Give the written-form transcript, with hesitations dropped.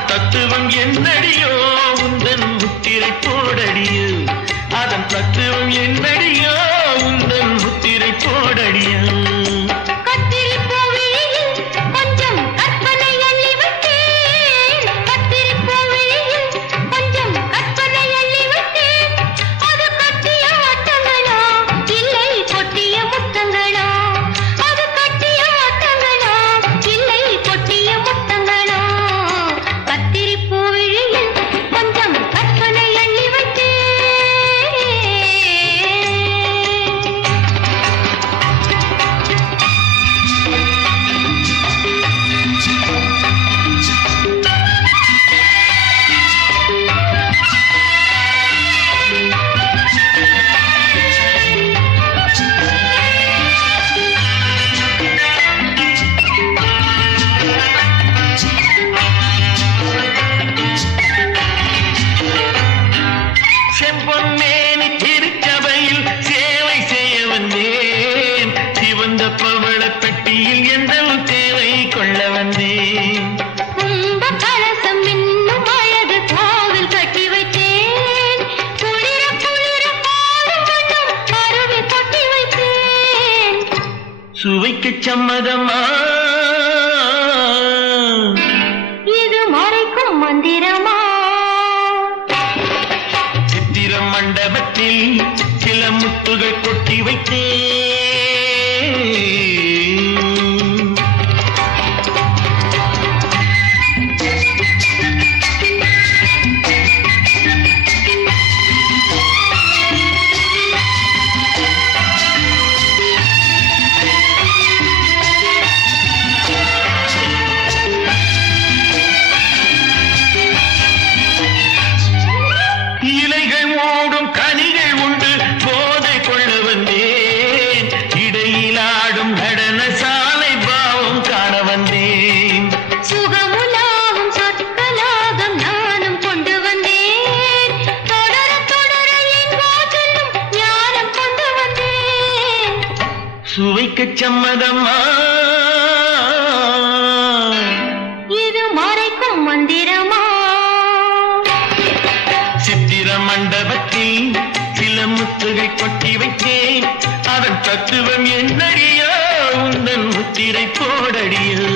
அதன் தத்துவம் என்னடியோ உந்தன் முத்திரை போடடியோ அதன் தத்துவம் என்னடியோ உந்தன் முத்திரை போடடியோ பெட்டியில் எந்த தேவை கொள்ள வந்தேன் கலசம் இன்னும் அழகு கோவில் கட்டி வைத்தேன் குளிர குளிர அருவி கட்டி வைத்தேன் சுவைக்கு சம்மதமா இது மறைக்கும் மந்திரமா சித்திர மண்டபத்தில் சில முத்துகள் கொட்டி வைத்தேன் சுவைக்கு சம்மதமா இது மறைக்கும் மந்திரமா சித்திர மண்டபத்தில் சில முத்துகள் கொட்டி வைத்தேன் அதன் தத்துவம் என்னடியோ உந்தன் முத்திரை போடடியோ